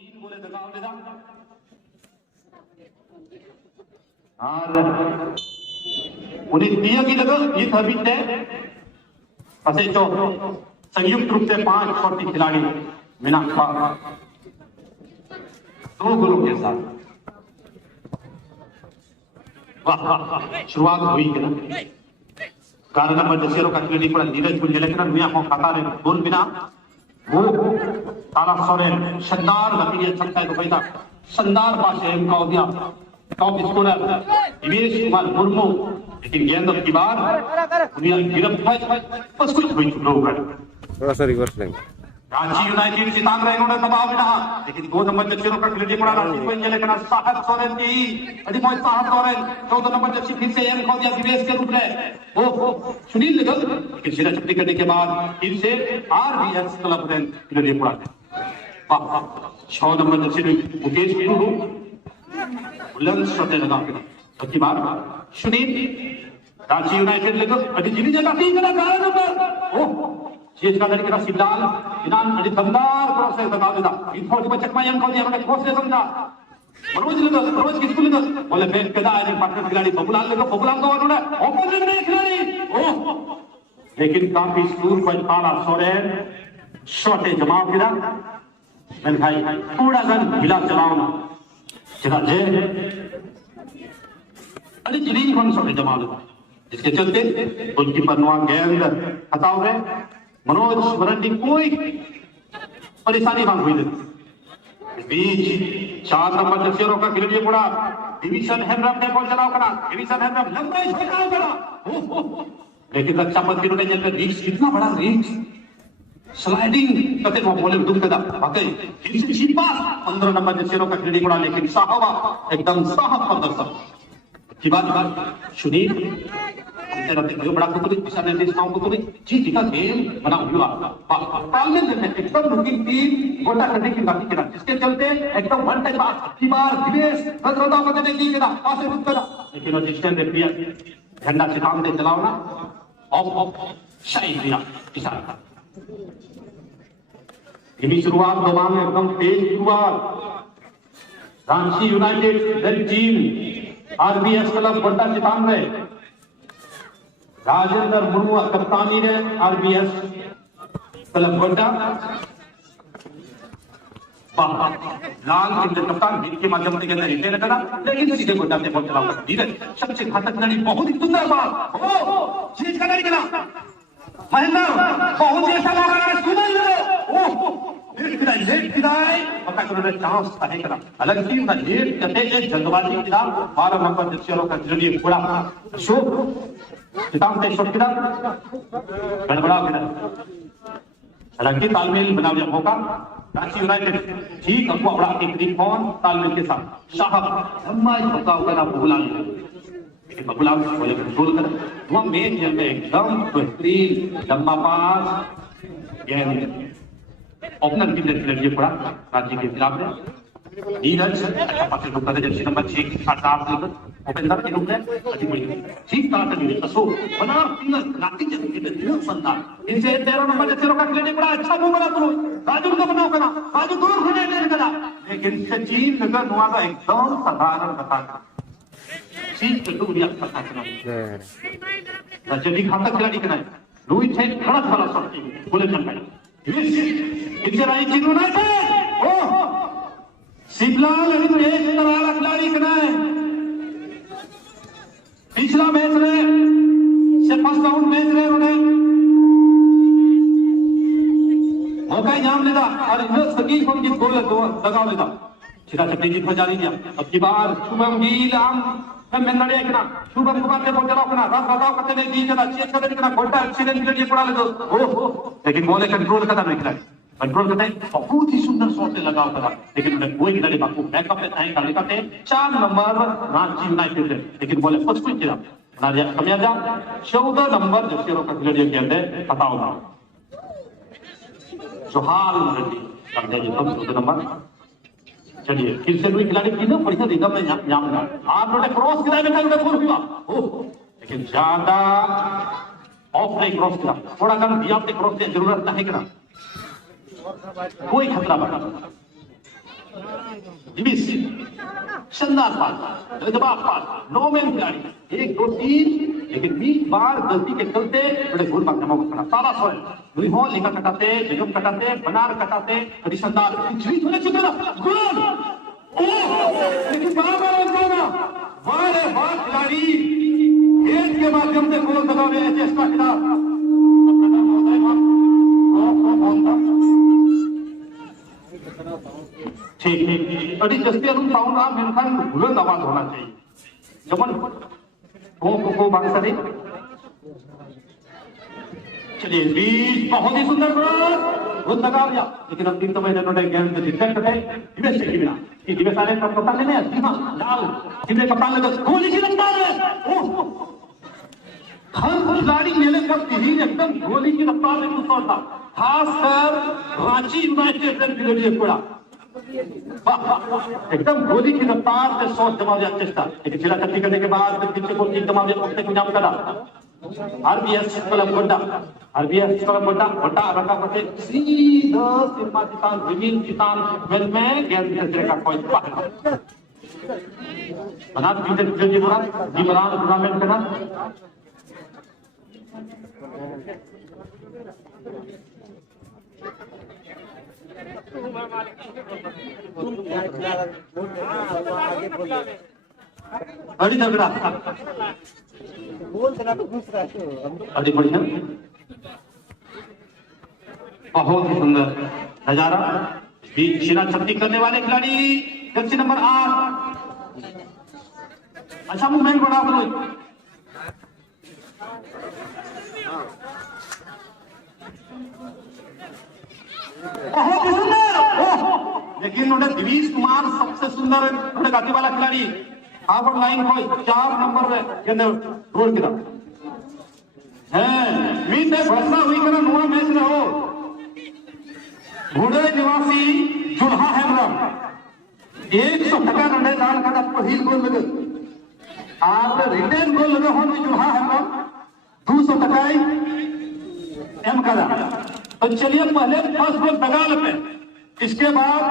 तीन गोले दगाव लेदा और उन्हें दिया की लगल ये अभी तय फंसे तो संयुक्त रूप से 5 छोटी खिलाड़ी बिना 2 गोलों के साथ वाह वाह शुरुआत हुई कि ना कारण नंबर 10 का खिलाड़ी पड़ा नीरज गुंजलेकन मियां को खाता रहे गोल बिना वो ताला सोरेन शानदार लकीर छक्का को पैदा शानदार पासे का दिया टॉप स्कोरर दिवेश कुमार मुर्मू लेकिन गेंद की बार दुनिया गिरफ्तार बस कुछ हुई लोग थोड़ा सा रिवर्स लेंगे रांची यूनाइटेड चितांग रहे उन्होंने दबाव में रहा लेकिन 2 नंबर जर्सी का खिलाड़ी पड़ा रांची को इंजन लेकर साहब सोरेन की अधिमोय साहब सोरेन 14 नंबर जर्सी फिर से एम खो दिया दिवेश के रूप में वो सुनील निगल लेकिन सिरा चपटी करने के बाद फिर से आरबीएस क्लब ने खिलाड़ी पड़ा वाह 6 नंबर जर्सी मुकेश गुरु बुलंद शॉट लगा के बाद सुनील रांची यूनाइटेड लेकर अभी जिनी जगह 3 नंबर ओह चीज का लड़के का सिद्धांत इनाम अड़ी दमदार क्रॉस से लगा देता इनको जो चकमा एम को दिया मैंने क्रॉस से समझा रोज किसको लेगा बोले मैं कदा आज पार्टनर खिलाड़ी बबुलाल लेगा बबुलाल को उन्होंने ओपन में खिलाड़ी ओह लेकिन काफी दूर पर ताला सोरेन शॉटे जमाव किया मैंने भाई थोड़ा सा ढीला चलाओ ना चला जे अरे जिनी कौन शॉटे जमाव देता इसके चलते गोलकीपर नुआ गेंद हटाओ है मनोज मरंडी कोई परेशानी ना हुई बीच 4 नंबर जर्सी का खिलाड़ी पड़ा डिवीजन हेमरम ने बॉल चलाओ करा डिवीजन हेमरम लंबे छक्का करा लेकिन रक्षा मंत्री ने जब रिस्क कितना बड़ा रिस्क स्लाइडिंग करते वो बॉल डूब गया वाकई किसी पास 15 नंबर जर्सी का खिलाड़ी पड़ा लेकिन साहबा एकदम साहब प्रदर्शन की बात सुनील तेरा देखो बड़ा कुतुब दिशा निर्देश काम कुतुब जी का गेम बना हुआ तालमेल में एकदम लुकिंग टीम गोटा करने की बात करा जिसके चलते एकदम वन टाइम पास की बार दिवेश रद्रदा बदले दी करा पास रुक करा लेकिन वो डिस्टेंस दे पिया झंडा चिताम दे चलाओ ना ऑफ सही दिया किसान का ये शुरुआत दोबारा में एकदम तेज शुरुआत Ranchi United red team RBS club गोटा चिताम में राजेंद्र मुर्मू कप्तानी ने आरबीएस क्लब गोटा लाल सिंह कप्तान जिनके माध्यम से कहना रिटेन करा लेकिन सीधे गोटा से बॉल चलाओ धीरज सबसे घातक खिलाड़ी बहुत ही सुंदर बात ओ चीज का नहीं करा महेंद्र बहुत ऐसा लगा रहा सुन ओ लेट किराए पता करो रे चांस है करा अलग टीम का लेट करते एक जल्दबाजी किया 12 नंबर जर्सी का खिलाड़ी पूरा शो चिताम से शॉट किया गड़बड़ा किया हालांकि तालमेल बना लिया मौका रांची यूनाइटेड ठीक हमको अपना एक रिफॉर्म तालमेल के साथ साहब लंबा मौका होगा बबुला लेकिन बबुला बोले कंट्रोल कर वो मैच में एकदम बेहतरीन लंबा पास गेंद ओपनर की खिलाड़ी पड़ा रांची के खिलाफ में नीरज अच्छा पास रुका था जर्सी नंबर 6 के साथ ओपेंदर के रूप में ठीक तरह से असो बना फिंगर लाती जल्दी में दिल संदा इनसे 13 नंबर जर्सी का खिलाड़ी पड़ा अच्छा वो बना तो राजू का बनाओ करा राजू दूर होने नहीं करा लेकिन सचिन नगर नुआ का एकदम साधारण बता ठीक तो दुनिया पता चला जल्दी खाता खिलाड़ी के नहीं रोहित है खड़ा वाला शॉट बोले चल भाई इसे रांची यूनाइटेड ओ शिवलाल अभी एक तरह खिलाड़ी कना है पिछला मैच में से फर्स्ट राउंड मैच में उन्हें मौका इनाम लेता और इन्हें सकी को की गोल लगा लेता छिरा चपटी जीत बजा लिया अब की बार शुभम गिल आम मैं नड़े कना शुभम कुमार ने बोल चलाओ कना रात बताओ कते ने दी कना चेक करे कना गोटा एक्सीडेंट के लिए पड़ा ले दो ओहो लेकिन बॉल कंट्रोल करता नहीं खिलाड़ी कंट्रोल करते बहुत ही सुंदर शॉट से लगा होता लेकिन उन्हें कोई खिलाड़ी बापू बैकअप में टाइम का लिखा थे 4 नंबर रांची यूनाइटेड लेकिन बोले कुछ कुछ किया नारिया कमियाजा 14 नंबर जर्सी का खिलाड़ी के अंदर हटाओ ना जोहाल रेड्डी कर दे जो 14 नंबर चलिए फिर से कोई खिलाड़ी की ना बढ़िया देगा मैं जाऊंगा आप लोग क्रॉस किया में कल गोल हुआ लेकिन ज्यादा ऑफ नहीं क्रॉस किया थोड़ा कम दिया आपने क्रॉस की जरूरत नहीं करा कोई खतरा बना दिविस शानदार पास, जवाब पास, 9 मैन खिलाड़ी, 1 2 3, लेकिन 20 बार गलती के चलते बड़े गोल माध्यमों को खड़ा सारा सोए दुई हो लिखा कटाते, बेगम कटाते, बनार कटाते, बड़ी शानदार जीत होने चुके ना गोल। ओह लेकिन बराबर ना वाह रे वाह खिलाड़ी गेंद के माध्यम से गोल दबाने की चेष्टा किया। ठीक ठीक अभी जस्ती अनुन पाऊंगा मेनखान बुलंद आवाज होना चाहिए जमन को बात करें। चलिए बीच बहुत ही सुंदर क्रॉस लगा दिया, लेकिन अब 3 महीने नोटे गेंद डिफेक्ट है दिवेश से किना कि दिवेश आने पर कप्तान लेने हैं हां लाल किने कप्तान ले गोली की रफ्तार है। ओह हर खिलाड़ी मेले पर ही एकदम गोली की रफ्तार में कुछ था, खासकर रांची यूनाइटेड से खिलाड़ी पड़ा एकदम गोली की रफ्तार से शॉट जमा दिया चेष्टा, लेकिन चिरा चट्टी करने के बाद पीछे को किक जमा दिया उसने इंतजाम करा। आरबीएस कलम गोड्डा, आरबीएस कलम गोड्डा गोड्डा रखा करते सीधा सिम्मा चितान विमिल चितान वेल में गेंद खेलने का कोई पार बना दीजिए जी बरान टूर्नामेंट करना। बड़ी झगड़ा अभी बढ़िया बहुत ही सुंदर नजारा। बीच छिना छत्ती करने वाले खिलाड़ी जर्सी नंबर 8 अच्छा मूवमेंट बना बोलो बहुत ही सुंदर, लेकिन उन्हें दिवीश कुमार सबसे सुंदर उन्हें गाती वाला खिलाड़ी हार्बर लाइन को 4 नंबर के रोड गिरा है मीन में घोषणा हुई करा नुआ मैच रहो घोड़े निवासी जुल्हा हेमरम 100 टका रने दान का पहिल गोल लगे आप रिटर्न गोल लगे हो जुल्हा हेमरम 200 टका एम करा। तो चलिए पहले फर्स्ट गोल बगाल पे, इसके बाद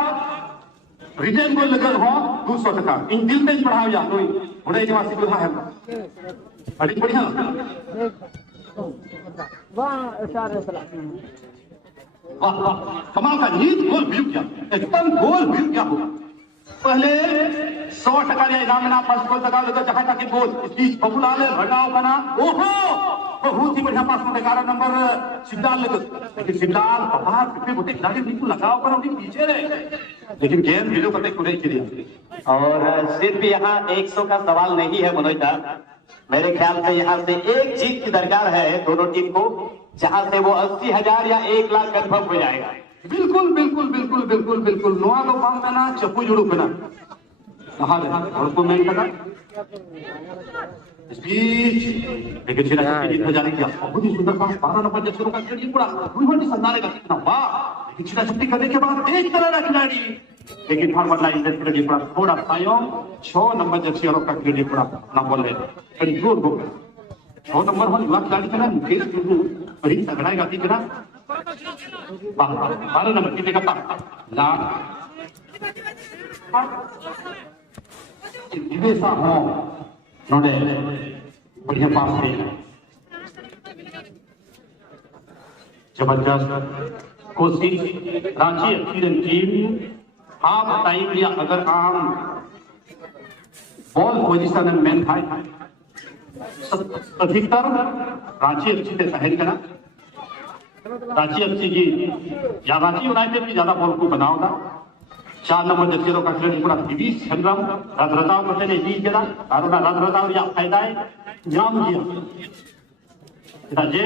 रिटर्न गोल लगे हो 200 टका इन दिल तेज बढ़ाओ जा घोड़े निवासी जुल्हा हेमरम बड़ी बढ़िया वाह वाह कमाल का नीट गोल व्यू क्या एकदम गोल व्यू क्या होगा। पहले 100 टका या इनाम ना फर्स्ट गोल लगा लगा जहां तक गोल इस बीच बबुला ले भगाओ बना ओहो बहुत ही बढ़िया पास में 11 नंबर शिवलाल लगे, लेकिन शिवलाल बाहर पिछले मोटे खिलाड़ी बिल्कुल लगाओ पर अभी पीछे रहे, लेकिन गेंद वीडियो करते कुरे के लिए। और सिर्फ यहाँ 100 का सवाल नहीं है मनोज दा, मेरे ख्याल से यहाँ से एक जीत की दरकार है दोनों टीम को, जहां से वो 80,000 या 1 लाख कन्फर्म हो जाएगा। बिल्कुल बिल्कुल बिल्कुल बिल्कुल बिल्कुल नोआ लो पांग में ना चप्पू जुड़ू पे ना कहा और को मेन करना इस बीच लेकिन फिर जीत हो जाने की बहुत ही सुंदर पास 12 नंबर जब शुरू का खिलाड़ी पूरा फुल संदारे का कितना वाह, लेकिन छिड़ा छुट्टी करने के बाद तेज तरह खिलाड़ी, लेकिन फार्मर लाइन से खिलाड़ी पूरा थोड़ा पायो 6 नंबर जब शुरू का खिलाड़ी पूरा ना बोल रहे बड़ी जोर हो गया 6 नंबर वाला युवा खिलाड़ी का ना मुकेश टुडू बड़ी तगड़ा गाती के ना 12 नंबर की देखा ला दिवेशा हो नोडे बढ़िया पास है जबरदस्त कोशिश रांची एक्सीडेंट टीम आप बताइए अगर आम बॉल पोजीशन में मैन था अधिकतर रांची एफसी से सहन करा रांची एफसी की या रांची यूनाइटेड की ज्यादा बॉल को बनाओगा 4 नंबर जर्सी का खिलाड़ी पूरा दिवीश संग्राम राजरताव करते ने बीच गेला आरोना राजरताव या फायदा है जाम किया जे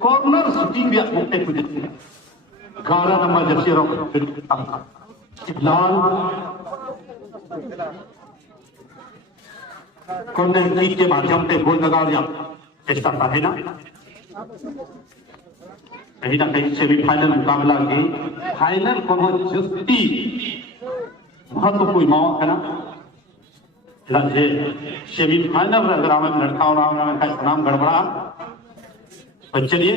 कॉर्नर शूटिंग भी मुक्ते खुद 11 नंबर जर्सी का लाल कॉर्नर किक के माध्यम से गोल लगा दिया चेष्टा है ना कहीं ना कहीं सेमीफाइनल मुकाबला के फाइनल को जस्ती महत्वपूर्ण मौका है ना सेमीफाइनल अगर हमें लड़का और हमें का नाम गड़बड़ा तो चलिए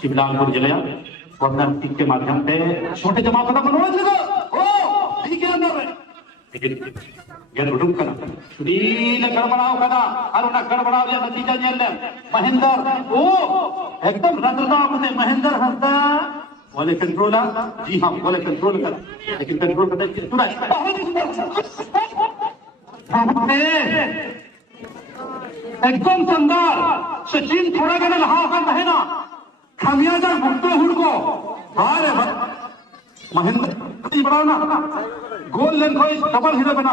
शिवलालपुर जिले कॉर्नर किक के माध्यम पे छोटे जमा का बनोड़ा ओ ठीक है लेकिन गेंद उठुक करा सुनील गड़बड़ाव करा और उन्हें गड़बड़ाव या नतीजा जेल महेंद्र ओ एकदम रद्रदाव से महेंद्र हंसदा बोले कंट्रोल जी हाँ बोले कंट्रोल करा लेकिन कंट्रोल करने की एकदम शानदार सचिन थोड़ा गना लहा है ना खामियाजा भुगतो हुड़को अरे महेंद्र बढ़ाओ ना गोल लेन को डबल हीरो बना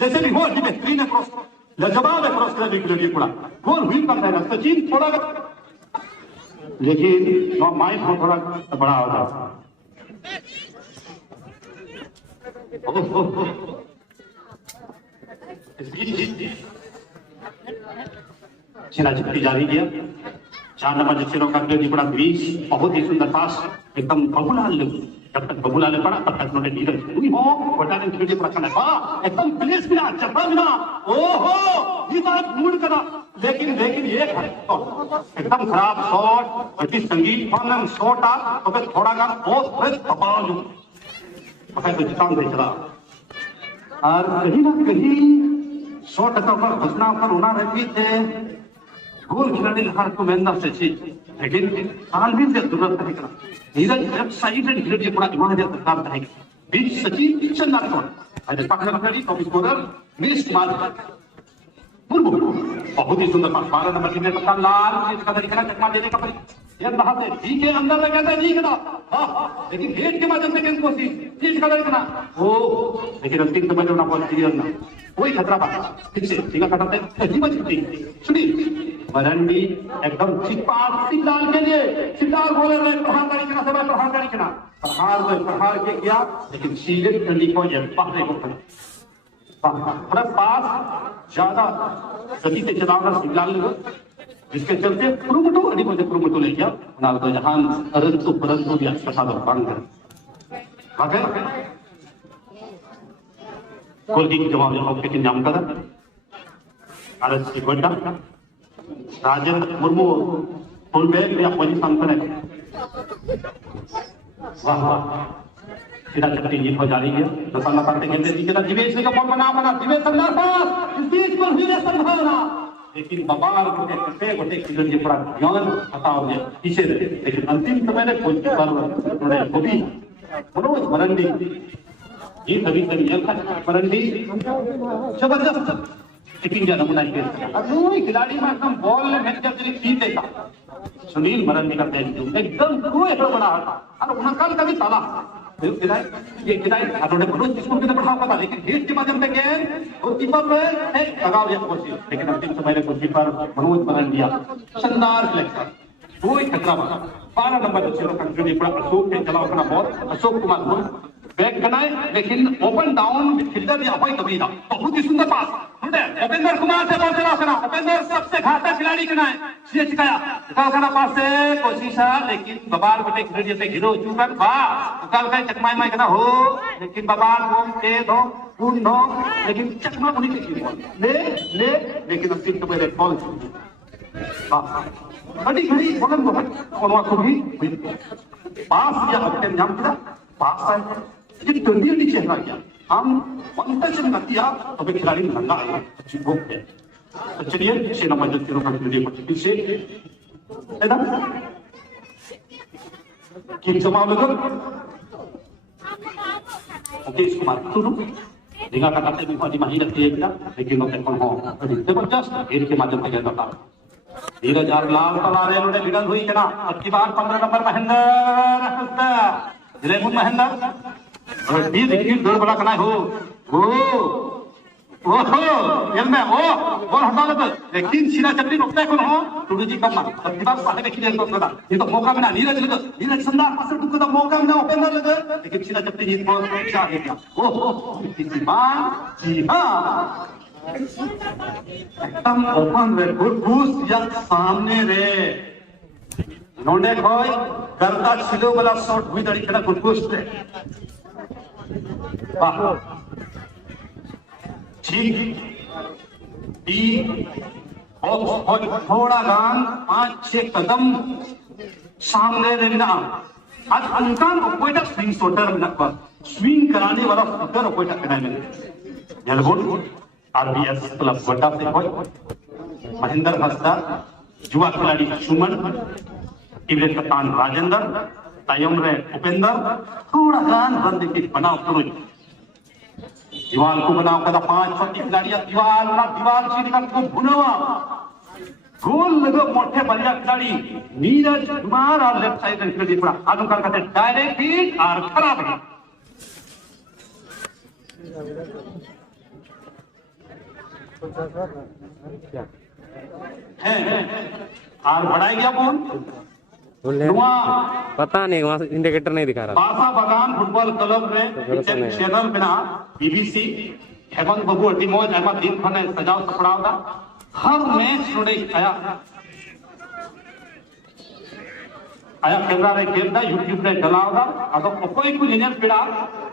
जैसे भी हो बेहतरीन है क्रॉस लाजवाब है क्रॉस करने के लिए पूरा गोल हुई करता है सचिन थोड़ा लेकिन माइंड को थोड़ा बड़ा हो रहा छिरा चिपटी जारी किया 4 नंबर जक्षिरों का बड़ा 20 बहुत ही सुंदर पास एकदम बबूलाल जब तक बबूलाल पड़ा तब तक उन्होंने नीरज हुई हो बटाने के लिए पड़ा वाह एकदम प्लेस मिला चपड़ा मिला ओहो ये बात मूड करा लेकिन ये एकदम खराब शॉट अति संगीत फॉर्म शॉट आ तो फिर थोड़ा गा बहुत फ्रेश दबाव जो पकड़ के चितान दे चला और कहीं ना कहीं शॉट का ऊपर घोषणा पर होना रहती थे गोल खिलाड़ी लगा को मेहनत से चीज लेकिन हाल भी जरूरत है करा नीरज लेफ्ट साइड एंड खिलाड़ी पूरा इमान दे तकरार करेगा बीच सचिन चंदा को अरे पकड़ खिलाड़ी टॉप स्कोरर मिस मार बहुत ही सुंदर पास 12 नंबर की पक्का लाल चीज का तरीका चकमा देने का ये बाहर से जी के अंदर लगा था नहीं करा लेकिन गेट के माध्यम से गेंद कोशिश चीज का तरीका ओ लेकिन अंतिम समय जो ना बॉल क्लियर ना कोई खतरा बात ठीक से ठीक करते सही बच गई सुनील मरंडी एकदम चिपाट सिद्धार्थ के लिए सिद्धार्थ बोले रहे प्रहार करी प्रहार के किया लेकिन सीधे टंडी को ये पकड़े को पड़ा पास ज्यादा गति से चलावना सिग्नल जिसके चलते पुरुमटो अधिपति पुरुमटो ले गया नाल तो जहां परंतु भी प्रसाद बांध कर आगे गोलकीपर जवाब ओके के नाम करा RS Godda Rajendra Murmu full back या पोजीशन पर है वाह वाह सीधा चट्टी ये हो जा रही है दसाना करते कहते जी के दिवेश ने का बॉल बना दिवेश संदास इस बीच पर हुई संभावना लेकिन बबार के गोटे खिलाड़ी ये पूरा ध्यान हटाओ गया पीछे लेकिन अंतिम समय में गोलकीपर उन्होंने गोभी मनोज मरंडी ये सभी मरंडी जबरदस्त टिकिंग का नमूना खिलाड़ी में एकदम बॉल में खींच देता सुनील मरंडी का एकदम बड़ा और उनका कभी ताला ये खिलाड़ी बढ़ाव पता लेकिन गेट के माध्यम से गेंद गोलकीपर लगाओ यह कोशिश लेकिन अंतिम समय में गोलकीपर मनोज मरंडिया शानदार सिलेक्शन कोई खतरा बना 12 नंबर अशोक ने चला अपना बॉल अशोक कुमार बैक बनाए लेकिन ओपन डाउन फिल्डर या कभी ना बहुत ही सुंदर पास उपेंद्र कुमार से बॉल चला करना उपेंद्र सबसे घातक खिलाड़ी का है पास से कोशिश है लेकिन बबाल बटे खिलाड़ी से हीरो चुकन उकाल का चकमाई माई करना हो लेकिन बबाल घूम तेज हो पूर्ण हो लेकिन चकमा उन्हीं के ले लेकिन अंतिम तो मेरे बॉल बड़ी घड़ी बोलन बहुत को भी पास या अपने नाम किया पास है ये गंदी चेहरा किया हम पंकज ने किया तो भी खिलाड़ी लंगा आया हो गया चलिए 6 नंबर जत्तियों का वीडियो को से है ना कि जमाव लगा ओके इसको मार तो देखा करते भी बड़ी माही लगती है क्या लेकिन वो कौन हो जबरदस्त खेल के माध्यम से गया था धीरज और लाल तलवारें उन्होंने भिड़न हुई क्या अब की बार 15 नंबर महेंद्र जिलेमुन महेंद्र भी देखिए दौड़ बड़ा करना हो ओहो ये में ओ बॉल हटा ले लेकिन सीधा चपड़ी रोकता कौन हो टूडू जी कम अब की बार साथे देखिए तो करा ये तो मौका मिला नीरज संदा पास टुक तो मौका मिला ओपनर लगे लेकिन सीधा चपड़ी जीत को चाह गया ओहो किसी बार जी हां एकदम ओपन रे घुस या सामने रे नोंडे कोई करता छिलो वाला शॉट हुई दड़ी कड़ा घुस रे वाह ठीक टी और थोड़ा गान 5-6 कदम सामने रहना आज अंकान कोई स्विंग शॉटर स्विंग कराने वाला शॉटर कोई टकराने में मेलबोर्न आरबीएस क्लब गोड्डा से कोई महेंद्र हंसदा, युवा खिलाड़ी सुमन, टीम कप्तान राजेंद्र, तायम रे उपेंद्र, थोड़ा गान बंद की बनाओ करो दीवार को बनाओ कदा 5 खिलाड़ी दीवार चीज को भुनवा गोल लगो मोटे बढ़िया खिलाड़ी नीरज कुमार और लेफ्ट साइड खिलाड़ी पूरा अनुकार करते डायरेक्ट हिट और खराब है और बढ़ाई गया फोन पता नहीं, वहाँ इंडिकेटर नहीं दिखा रहा। बासा बागान फुटबॉल क्लब में चैनल बिना बीबीसी हेमंत बाबू अड्डी मौज अहमद दिन खाने सजाव सपड़ा हर मैच नोड़े आया कैमरा रे खेलता यूट्यूब रे डलावदा अदो कोई को निनेल पेड़ा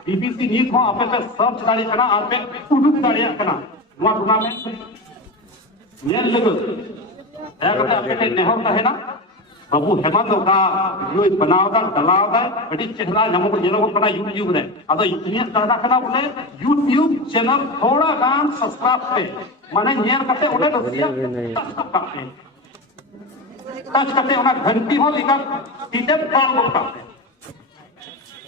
बीबीसी न्यूज को आपे पे सर्च दाड़ी कना आपे उडुक दाड़ी कना वा टूर्नामेंट नेल लगो या करते आपे नेहर का है ना बाबू हेमंत का यो बनावदा डलावदा बड़ी चेहरा नमो को जेलो को यूट्यूब रे अदो इतनी दादा कना बोले यूट्यूब चैनल थोड़ा गान सब्सक्राइब पे माने नेल करते ओडे दसिया टच करते उना घंटी हो लिखा सीधे पाल को करते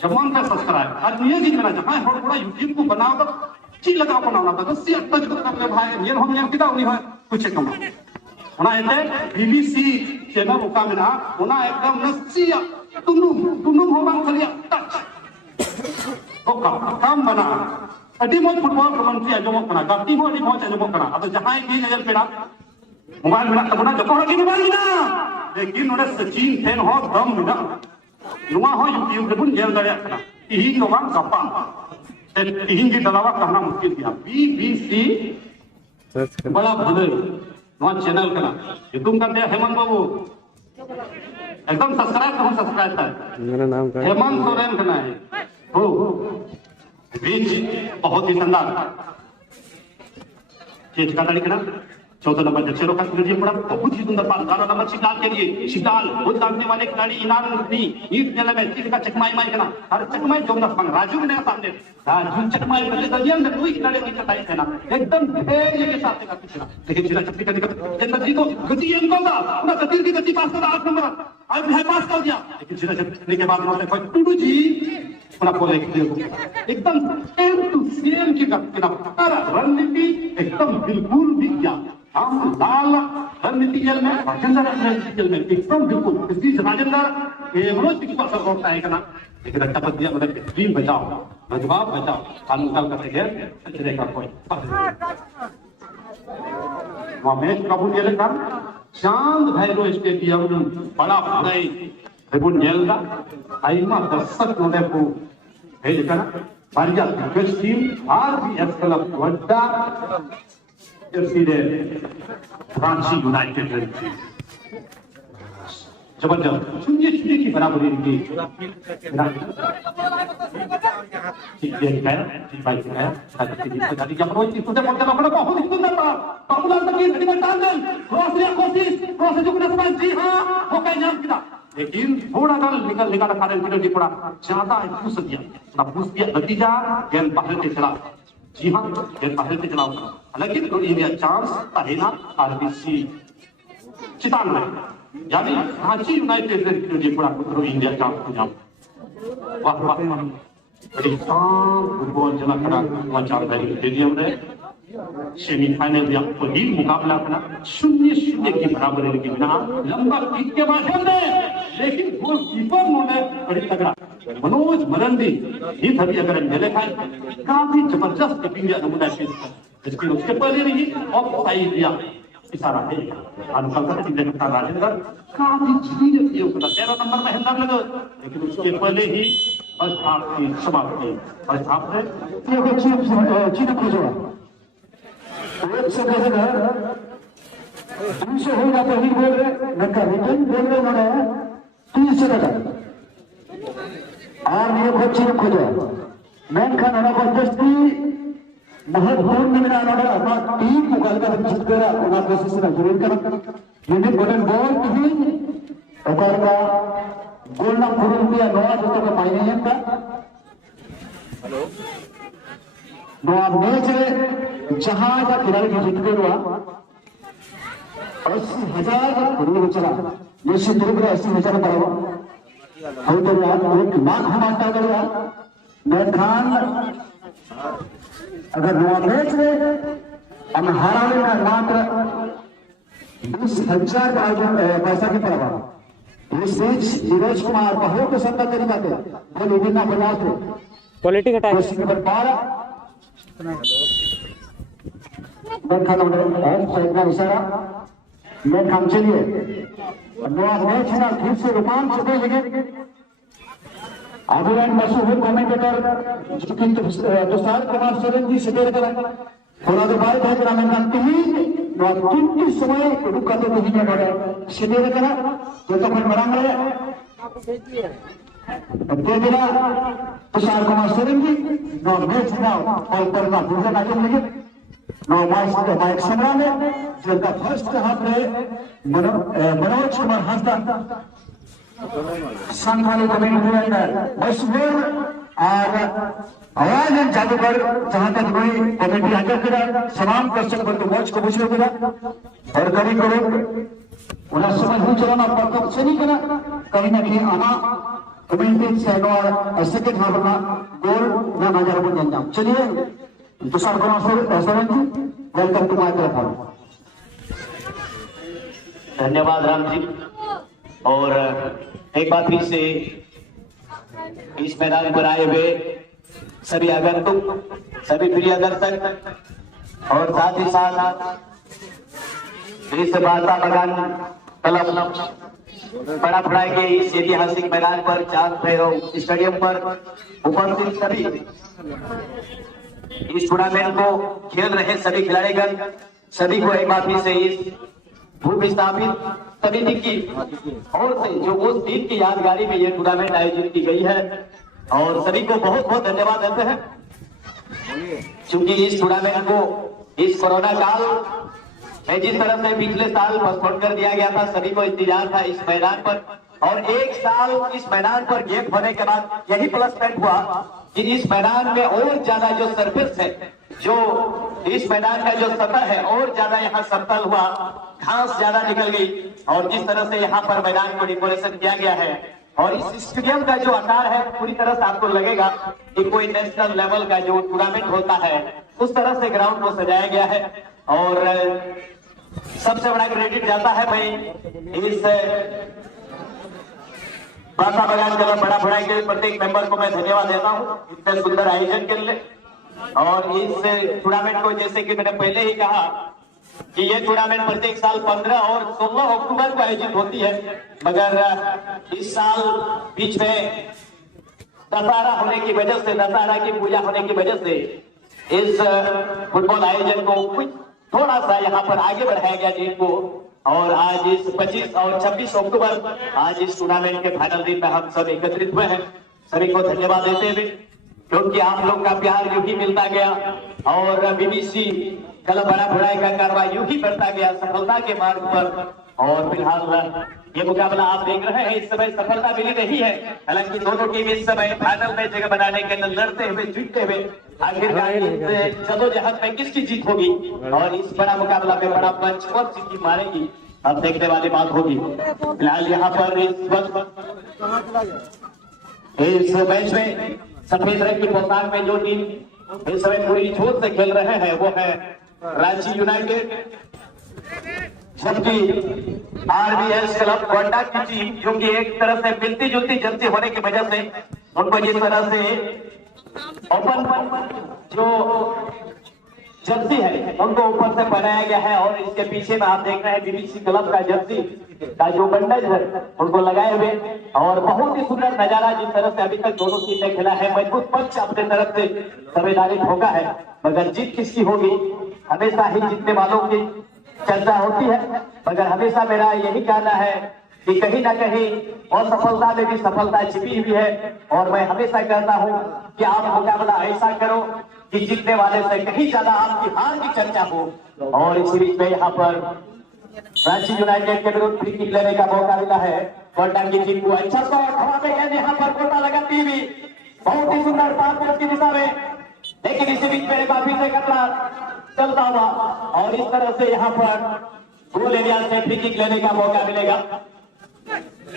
जमन पे सब्सक्राइब आज ये जी मेरा जहां थोड़ा थोड़ा यूट्यूब को बनाओ तो ची लगा बनाना तो दसिया टच करते भाई ये हम किदा उनी है कुछ कम उना एते बीबीसी चैनल उका मेना उना एकदम नसिया तुनुम हो बांग खलिया टच तो काम बना अडी मोज फुटबॉल कमेंट्री आजमो कना गाती हो अडी मोज आजमो कना अब जहां की नजर पेड़ा मोबाइल में तबना जको की मोबाइल ना लेकिन नोडे सचिन फैन हो दम ना नुआ हो यूट्यूब रे बुन जेल दरिया कना इही नो बांग गप्पा ते इही की दलावा कहना मुश्किल दिया बीबीसी बड़ा भले नुआ चैनल कना तुम करते हेमंत बाबू एकदम सब्सक्राइब था मेरा नाम का हेमंत सोरेन कना है हो बीच बहुत ही शानदार चेज का लड़का 14 नंबर जक्षरों का खिलाड़ी बड़ा बहुत ही सुंदर पास 12 नंबर शिकाल के लिए शिकाल वो दागने वाले खिलाड़ी इनाम नहीं ईद मेला में चीज का चकमाई माई करना हर चकमाई जो दस पंग राजू ने सामने राजू चकमाई पहले दजियन ने कोई खिलाड़ी नहीं चटाई थे ना एकदम धैर्य के साथ का कुछ ना लेकिन जिला चक्री का जन्नत जी को गति इनको का ना गति की गति पास कर 8 नंबर अब है पास कर दिया लेकिन जिला चक्री के बाद उन्होंने कोई टुडू जी अपना बोले एकदम सेम टू सेम की का रणनीति एकदम बिल्कुल भी क्या हम लाल रणनीति जल में राजेंद्र रणनीति जल में एकदम बिल्कुल इसी राजेंद्र ये मनोज की पास होता है ना लेकिन अच्छा पद दिया मतलब एक्सट्रीम बचाओ जवाब बचाओ कानून काल करते हैं अच्छे का कोई वहां मैच कबूल ये लेकर चांद भैरव स्टेडियम बड़ा भाई रिबुन जेलदा आईमा दर्शक नोडे को भेज कर बारिया दिग्गज टीम आरबीएस क्लब गोड्डा सीधे रांची यूनाइटेड जबरदस्त शून्य की बराबरी की लेकिन थोड़ा निकल रखा थोड़ा ज्यादा पूछ दिया नतीजा गेंद बाहर के खिलाफ जी हाँ गेंद बाहर के खिलाफ हालांकि इंडिया चांस पहला आरबीसी चितान में यानी रांची यूनाइटेड ने पूरा इंडिया चांस को जाओ वाह वाह बड़ी फुटबॉल जना खड़ा वाचार भाई स्टेडियम रे सेमीफाइनल या पहली मुकाबला अपना 0-0 की बराबरी के बिना लंबा किक के माध्यम से लेकिन गोलकीपर ने बड़ी तगड़ा मनोज मरंडी ही थी अगर मेरे ख्याल काफी जबरदस्त इंडिया नमूना इसके उसके पहले नहीं ऑफ साइड दिया इशारा है अनुकंपा टीम का राजेंद्र काफी धीरे धीरे उसका 13 नंबर में हिंदा लगा लेकिन उसके पहले ही फर्स्ट हाफ की समाप्ति फर्स्ट हाफ में ये चीज खोजा एक से देखना 300 होगा तो ही बोल रहे नका रिटर्न बोल रहे मैंने 300 लगा और ये बच्चे ने खोजा मैं खाना ना बर्दाश्ती महत्वपूर्ण में ना ना अपना टीम मुकाबला जीत कर अपना कोशिश ना जरूर करें यदि गोल्डन बॉल भी अगर का गोल ना पूर्ण दिया नया जो तो मायने है का हेलो मैच जहां खिलाड़ी जीत गए 80,000 चला जैसे दुर्ग 80,000 बराबर एक लाख हम आता गया मैं खान अगर मैच में हम हाराने का मात्र 20,000 पैसा की बराबर इस बीच नीरज कुमार बहुत सत्ता तरीका थे वो विभिन्न बजाव थे क्वालिटी का टाइम नंबर 12 इशारा मैं काम चलिए मैच ना फिर से रोमांच होते लगे अभियान मशहूर कमेंटेटर तुषार कुमार सोरेन जी से पुराने बाल है ग्रामीण तीन समय रुका तो नहीं है सिलेर करा जो तो मैं बड़ा है दिला तुषार कुमार सोरेन जी नो मैच ना और करना दूसरा मैच लगे नो माइक संग्राम है जिनका फर्स्ट हाफ है मनोज कुमार हंसदा संघाली कमेंटेटर मशहूर और आवाज जादूगर जहां तक कोई कमेटी आकर करा सलाम दर्शक बंधु मौज को पूछ करा और कभी करो उन्हें समझ नहीं चलाना पर से नहीं करा कहीं ना कहीं आना कमेंटी से और सेकंड हाफ में गोल ना नजर पर जाना चलिए Tushar Kumar Soren ji welcome to my platform. धन्यवाद राम जी। और एक बार फिर से इस मैदान पर आए हुए सभी आगंतुक सभी प्रिय दर्शक और साथ ही साथ इस बाता बगान क्लब बड़ा फड़ाई के इस ऐतिहासिक मैदान पर चांद भैरव स्टेडियम पर उपस्थित सभी इस टूर्नामेंट को खेल रहे सभी खिलाड़ीगण सभी को एक बार फिर से इस भूमि स्थापित समिति की और से जो उस दिन की यादगारी में यह टूर्नामेंट आयोजित की गई है और सभी को बहुत बहुत धन्यवाद देते हैं क्योंकि इस टूर्नामेंट को इस कोरोना काल में जिस तरह से पिछले साल पोस्टपोन कर दिया गया था सभी को इंतजार था इस मैदान पर और एक साल इस मैदान पर गैप होने के बाद यही प्लस पॉइंट हुआ कि इस मैदान में और ज्यादा जो सरफेस है जो इस मैदान का जो सतह है और ज्यादा यहाँ समतल हुआ घास ज्यादा निकल गई और जिस तरह से यहाँ पर मैदान को डेकोरेशन किया गया है और इस स्टेडियम का जो आकार है पूरी तरह से आपको लगेगा कि कोई नेशनल लेवल का जो टूर्नामेंट होता है उस तरह से ग्राउंड को सजाया गया है और सबसे बड़ा क्रेडिट जाता है भाई इस बासा बगान क्लब बड़ा फड़ाई के प्रत्येक मेंबर को मैं धन्यवाद देता हूँ इतने सुंदर आयोजन के लिए और इस टूर्नामेंट को जैसे कि मैंने पहले ही कहा कि ये टूर्नामेंट प्रत्येक साल 15 और 16 अक्टूबर को आयोजित होती है मगर इस साल बीच में दशहरा होने की वजह से दशहरा की पूजा होने की वजह से इस फुटबॉल आयोजन को कुछ थोड़ा सा यहाँ पर आगे बढ़ाया गया डेट को और आज इस 25 और 26 अक्टूबर आज इस टूर्नामेंट के फाइनल दिन में हम सब एकत्रित हुए हैं सभी को धन्यवाद देते हुए क्योंकि आप लोग का प्यार यूं ही मिलता गया और बीबीसी क्लब बड़ा फड़ाई का कार्रवाई यूं ही बढ़ता गया सफलता के मार्ग पर और फिलहाल ये मुकाबला आप देख रहे हैं इस समय सफलता मिली नहीं है हालांकि दोनों टीम इस समय फाइनल में जगह बनाने के लिए लड़ते हुए जीतते हुए आखिरकार जदोजहद में किसकी जीत होगी और इस बड़ा मुकाबला में बड़ा पंच कौन सी टीम मारेगी अब देखने वाली बात होगी। फिलहाल यहाँ पर इस मैच में सफेद रंग की पोशाक में जो टीम इस समय पूरी जोर से खेल रहे हैं वो है रांची यूनाइटेड जबकि आरबीएस क्लब गोंडा की टीम जो कि एक तरह से मिलती जुलती जर्सी होने की वजह से उनको जिस तरह से ओपन जो जर्सी है उनको ऊपर से पहनाया गया है और इसके पीछे में आप देख रहे हैं बीबीसी क्लब का जर्सी का जो बंडल है उनको लगाए हुए और बहुत ही सुंदर नजारा जिस तरह से अभी तक दोनों टीम ने खेला है मजबूत पक्ष अपने तरफ से संवैधानिक होगा है मगर जीत किसकी होगी हमेशा ही जीतने वालों की चर्चा होती है मगर हमेशा मेरा यही कहना है कि कहीं ना कहीं असफलता में भी सफलता छिपी हुई है और मैं हमेशा कहता हूं कि आप मुकाबला ऐसा करो कि जीतने वाले से कहीं ज्यादा आपकी हार की चर्चा हो और इसी बीच में यहाँ पर रांची यूनाइटेड के विरुद्ध फ्री किक लेने का मौका मिला है गोंडा की टीम को अच्छा शॉट हवा में यहाँ पर गोटा लगाती हुई बहुत ही सुंदर पास की दिशा में लेकिन इसी बीच मुकाबला चलता हुआ और इस तरह से यहाँ पर गोल एरिया से फ्री किक लेने का मौका मिलेगा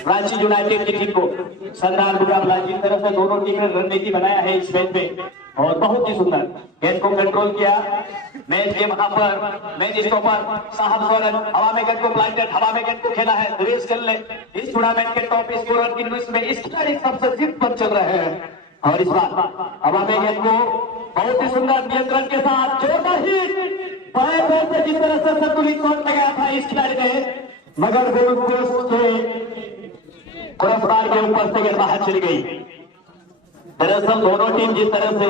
रांची यूनाइटेड की टीम को। शानदार मुकाबला, जिस तरह से दोनों टीम ने रणनीति बनाया है इस मैच में और बहुत ही सुंदर गेंद को कंट्रोल किया। मैच के वहां पर मैच स्टॉपर साहब स्वरन हवा में गेंद को प्लांटेड, हवा में गेंद को खेला है दिवेश कल्ले। इस टूर्नामेंट के टॉप स्कोरर की लिस्ट में इस खिलाड़ी सबसे जिद पर चल रहे हैं और इस बार हवा में गेंद को बहुत ही सुंदर नियंत्रण के साथ जोरदार हिट बाएं पैर से जिस तरह से संतुलित शॉट लगाया था इस खिलाड़ी ने, मगर गोल पोस्ट के क्रॉसबार के ऊपर से गेंद बाहर चली गई। दरअसल दोनों टीम जिस तरह से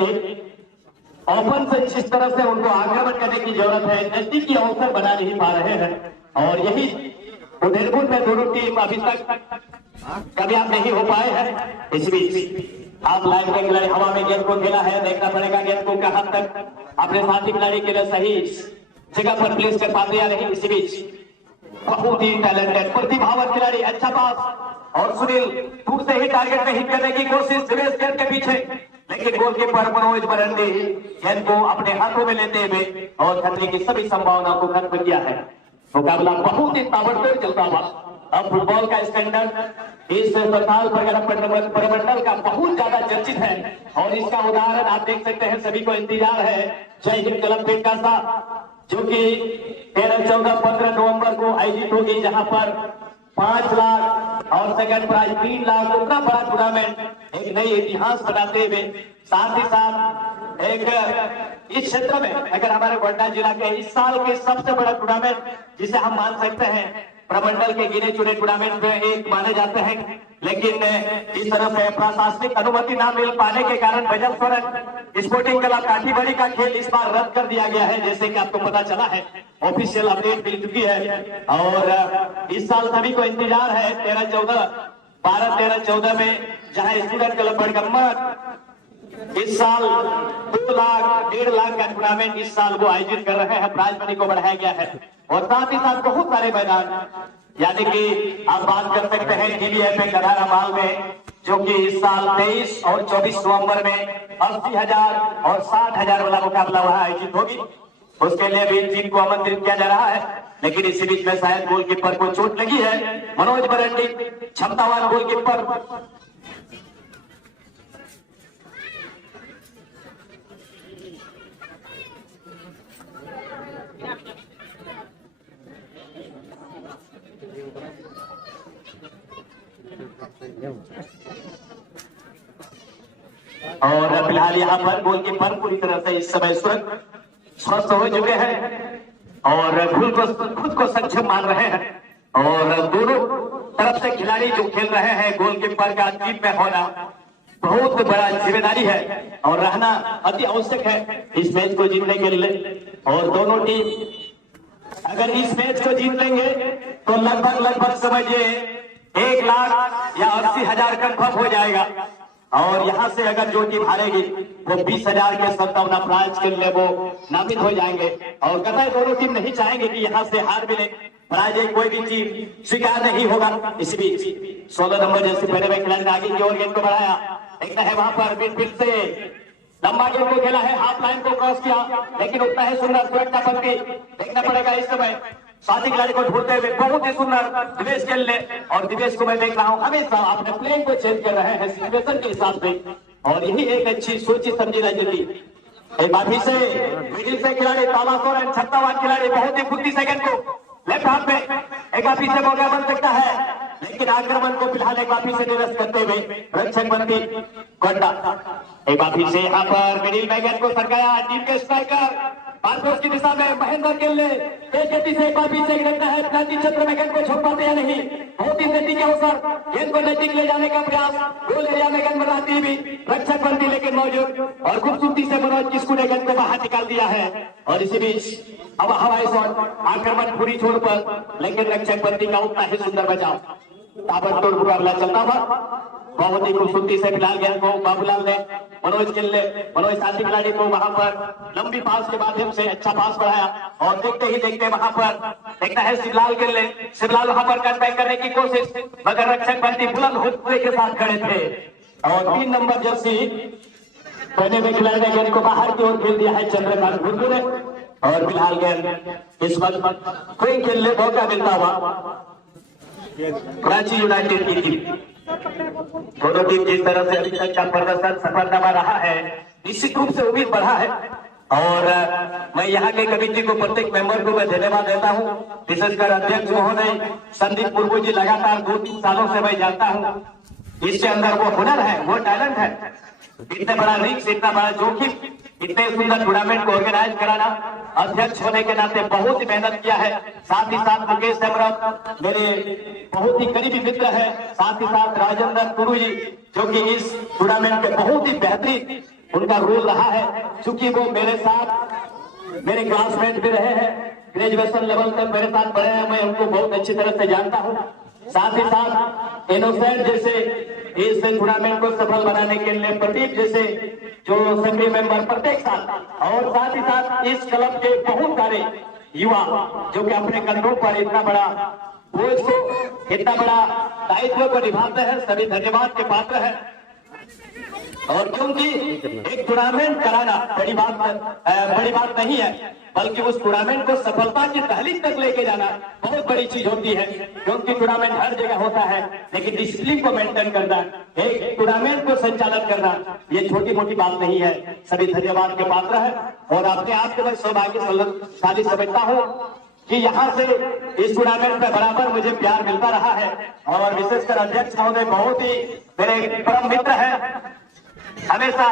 ओपन से जिस तरह से उनको आक्रमण करने की जरूरत है, नजदीकी अवसर बना नहीं पा रहे हैं और यही उदयपुर में दोनों टीम अभी तक कामयाब नहीं हो पाए हैं। इस बीच आप लाइन में खिलाड़ी हवा में गेंद को खेला है, देखना पड़ेगा गेंद को कहां तक अपने साथी खिलाड़ी के लिए सही जगह पर प्लेस कर पाते या नहीं। इसी बीच बहुत ही टैलेंटेड प्रतिभावान खिलाड़ी, अच्छा पास और सुनील दूर से ही टारगेट में हिट करने की कोशिश दिवेश गेंद के पीछे, लेकिन गोलकीपर मनोज मरंडी गेंद को अपने हाथों में लेते हुए और खतरे की सभी संभावनाओं को खत्म किया है। मुकाबला बहुत ही ताबड़तोड़ चलता हुआ। अब फुटबॉल का स्टैंडर्ड इस सरदार प्रमंडल का बहुत ज्यादा चर्चित है और इसका उदाहरण आप देख सकते हैं। सभी को इंतजार है जय हिंद क्लब बेंकासा जो कि 13, 14, 15 नवंबर को आयोजित होगी, जहां पर 5 लाख और सेकंड प्राइज 3 लाख, उतना बड़ा टूर्नामेंट एक नई इतिहास बनाते हुए साथ ही साथ एक इस क्षेत्र में अगर हमारे गोड्डा जिला के इस साल के सबसे बड़ा टूर्नामेंट जिसे हम मान सकते हैं प्रमंडल के गिने चुने टूर्नामेंट में एक माने जाते हैं, लेकिन इस तरह से प्रशासनिक अनुमति न मिल पाने के कारण बजल स्वरन स्पोर्टिंग क्लब काठीबड़ी का खेल इस बार रद्द कर दिया गया है, जैसे कि आपको पता चला है। ऑफिशियल अपडेट मिल चुकी है और इस साल सभी को इंतजार है 12, 13, 14 में जहां स्टूडेंट क्लब बड़गम्मा इस साल 2 लाख 1.5 लाख का टूर्नामेंट इस साल वो आयोजित कर रहे हैं। प्राइज मनी को बढ़ाया गया है और साथ ही साथ बहुत सारे मैदान, यानी कि आप बात कर सकते हैं डीबीएफए गधारा माल में जो कि इस साल 23 और 24 नवंबर में 80,000 और 60,000 वाला मुकाबला वहां आयोजित होगी। उसके लिए भी टीम को आमंत्रित किया जा रहा है, लेकिन इसी बीच में शायद गोलकीपर को चोट लगी है। मनोज मरंडी क्षमतावान गोलकीपर और फिलहाल यहाँ पर गोलकीपर पूरी तरह से इस समय स्वस्थ हो चुके हैं और खुद को सक्षम मान रहे हैं और दोनों तरफ से खिलाड़ी जो खेल रहे हैं गोलकीपर का टीम में होना बहुत बड़ा जिम्मेदारी है और रहना अति आवश्यक है इस मैच को जीतने के लिए। और दोनों टीम अगर इस मैच को जीत लेंगे तो लगभग समझिए 1 लाख या 80,000 कंफर्म हो जाएगा और यहाँ से अगर जो टीम हारेगी वो 20,000 के संभावना प्राइज के लिए वो नामित हो जाएंगे और कतई दोनों टीम नहीं चाहेंगे कि यहाँ से हार मिले, प्राइज कोई भी टीम स्वीकार नहीं होगा। इसी बीच 16 नंबर जैसे पहले में खिलाड़ी ने आगे की ओर गेंद को बढ़ाया, देखना है वहां पर मिडफील्ड से लंबा गेंद को खेला है, हाफ लाइन को क्रॉस किया, लेकिन उतना ही सुंदर सुरक्षा पंक्ति देखना पड़ेगा इस समय साथी खिलाड़ी को ढूंढते हुए बहुत ही सुंदर दिवेश खेल ले और दिवेश को मैं देख रहा हूं हमेशा अपने प्लेन को चेंज कर रहे हैं सिचुएशन के हिसाब से और यही एक अच्छी सोची समझी राजनीति। एक बार फिर से मिडिल से खिलाड़ी तालासोर एंड छत्तावान खिलाड़ी बहुत ही बुद्धि सेकंड को लेफ्ट हाथ में एक बार फिर से मौका बन सकता है, लेकिन आक्रमण को फिलहाल एक बार फिर से निरस्त करते हुए रक्षक बंदी गोड्डा एक बार फिर से यहाँ पर मिडिल में गेंद को सरकाया, टीम के स्ट्राइकर पार्कोस की दिशा में महेंद्र केल्ले तेज गति से एक बार पीछे देखता है प्लांटी क्षेत्र में गेंद को छोड़ पाते या नहीं, बहुत ही नजदीक अवसर गेंद को नजदीक ले जाने का प्रयास, गोल एरिया में गेंद बनाती भी रक्षक बंदी लेकिन मौजूद और खूबसूरती से मनोज किस्कू ने गेंद को बाहर निकाल दिया है और इसी बीच अब हवाई शॉट आक्रमण पूरी छोड़ पर, लेकिन रक्षक बंदी का उतना ही सुंदर बचाव। ताबड़तोड़ मुकाबला चलता हुआ बहुत ही खूबसूरती से फिलहाल गेंद को बाबूलाल ने मनोज साथी खिलाड़ी को वहां पर लंबी पास के माध्यम से अच्छा पास बढ़ाया और देखते ही देखते वहां पर देखना है शिवलाल वहां पर कटबैक करने की कोशिश, मगर रक्षक बंदी बुलंद होने के साथ खड़े थे और 3 नंबर जर्सी पहले में खिलाड़ी ने गेंद को बाहर की ओर खेल दिया है चंद्रकांत मुर्मू ने, और फिलहाल गेंद इस वक्त कोई खेलने मौका मिलता हुआ कराची यूनाइटेड की टीम। दोनों टीम जिस तरह से अभी तक का प्रदर्शन सफलनामा रहा है, निश्चित रूप से उम्मीद बढ़ा है। और मैं यहाँ के कमेटी को, प्रत्येक मेंबर को मैं धन्यवाद देता हूँ, विशेषकर अध्यक्ष महोदय संदीप मुर्मू जी। लगातार 2-3 सालों से मैं जानता हूँ इसके अंदर वो हुनर है, वो टैलेंट है। इतना बड़ा रिस्क, इतना बड़ा जोखिम, इतने सुंदर टूर्नामेंट को ऑर्गेनाइज कराना, अध्यक्ष होने के नाते बहुत ही मेहनत किया है। साथ ही साथ मुकेश हेम्ब्रम मेरे बहुत ही करीबी मित्र है, साथ ही साथ राजेंद्र टुडू जी जो कि इस टूर्नामेंट पे बहुत ही बेहतरीन उनका रोल रहा है, क्योंकि वो मेरे साथ मेरे क्लासमेट भी रहे हैं, ग्रेजुएशन लेवल तक मेरे साथ पढ़े हैं, मैं उनको बहुत अच्छी तरह से जानता हूँ। साथ ही साथ इनोसेंट जैसे इस टूर्नामेंट को सफल बनाने के लिए प्रदीप जैसे जो सभी मेंबर प्रत्येक साल, और साथ ही साथ इस क्लब के बहुत सारे युवा जो कि अपने कंधों पर इतना बड़ा बोझ को, इतना बड़ा दायित्व को निभाते हैं, सभी धन्यवाद के पात्र है। और क्योंकि एक टूर्नामेंट कराना बड़ी बात नहीं है, बल्कि उस टूर्नामेंट को सफलता की दहलीज तक लेके जाना बहुत बड़ी चीज होती है। क्योंकि टूर्नामेंट हर जगह होता है, लेकिन डिसिप्लिन को मेंटेन करना, एक टूर्नामेंट को संचालन करना, ये छोटी मोटी बात नहीं है। सभी धन्यवाद के पात्र है। और अपने आप को मैं सौभाग्यशाली समझता हूँ कि यहाँ से इस टूर्नामेंट में बराबर मुझे प्यार मिलता रहा है। और विशेषकर अध्यक्ष महोदय बहुत ही मेरे परम मित्र है, हमेशा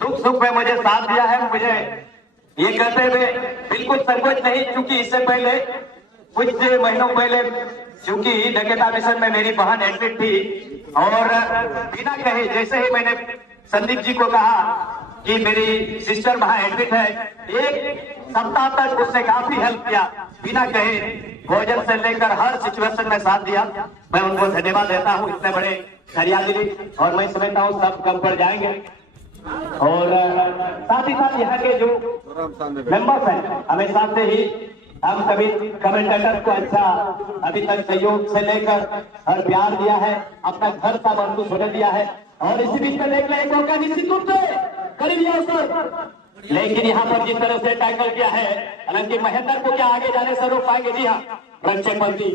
दुख सुख में मुझे साथ दिया है। मुझे ये कहते हुए बिल्कुल संकोच नहीं, क्योंकि इससे पहले कुछ महीनों पहले चूंकि नकेता मिशन में मेरी बहन एडमिट थी, और बिना कहे जैसे ही मैंने संदीप जी को कहा कि मेरी सिस्टर वहां एडमिट है, एक सप्ताह तक उसने काफी हेल्प किया, बिना कहे भोजन से लेकर हर सिचुएशन में साथ दिया। मैं उनको धन्यवाद देता हूँ, इतने बड़े हरियाली, और मैं समझता हूँ सब कम पर जाएंगे। और साथ ही साथ यहाँ के जो मेंबर्स हैं, हमेशा से ही हम सभी कमेंटेटर को अच्छा अभी तक सहयोग से लेकर और प्यार दिया है, अपना घर सा महसूस होने दिया है। और इसी बीच में देख लें मौका निश्चित रूप से करीबी अवसर, लेकिन यहाँ पर जिस तरह से टैकल किया है, हालांकि महेंद्र को क्या आगे जाने से रोक पाएंगे? जी हाँ, प्रक्षेपणती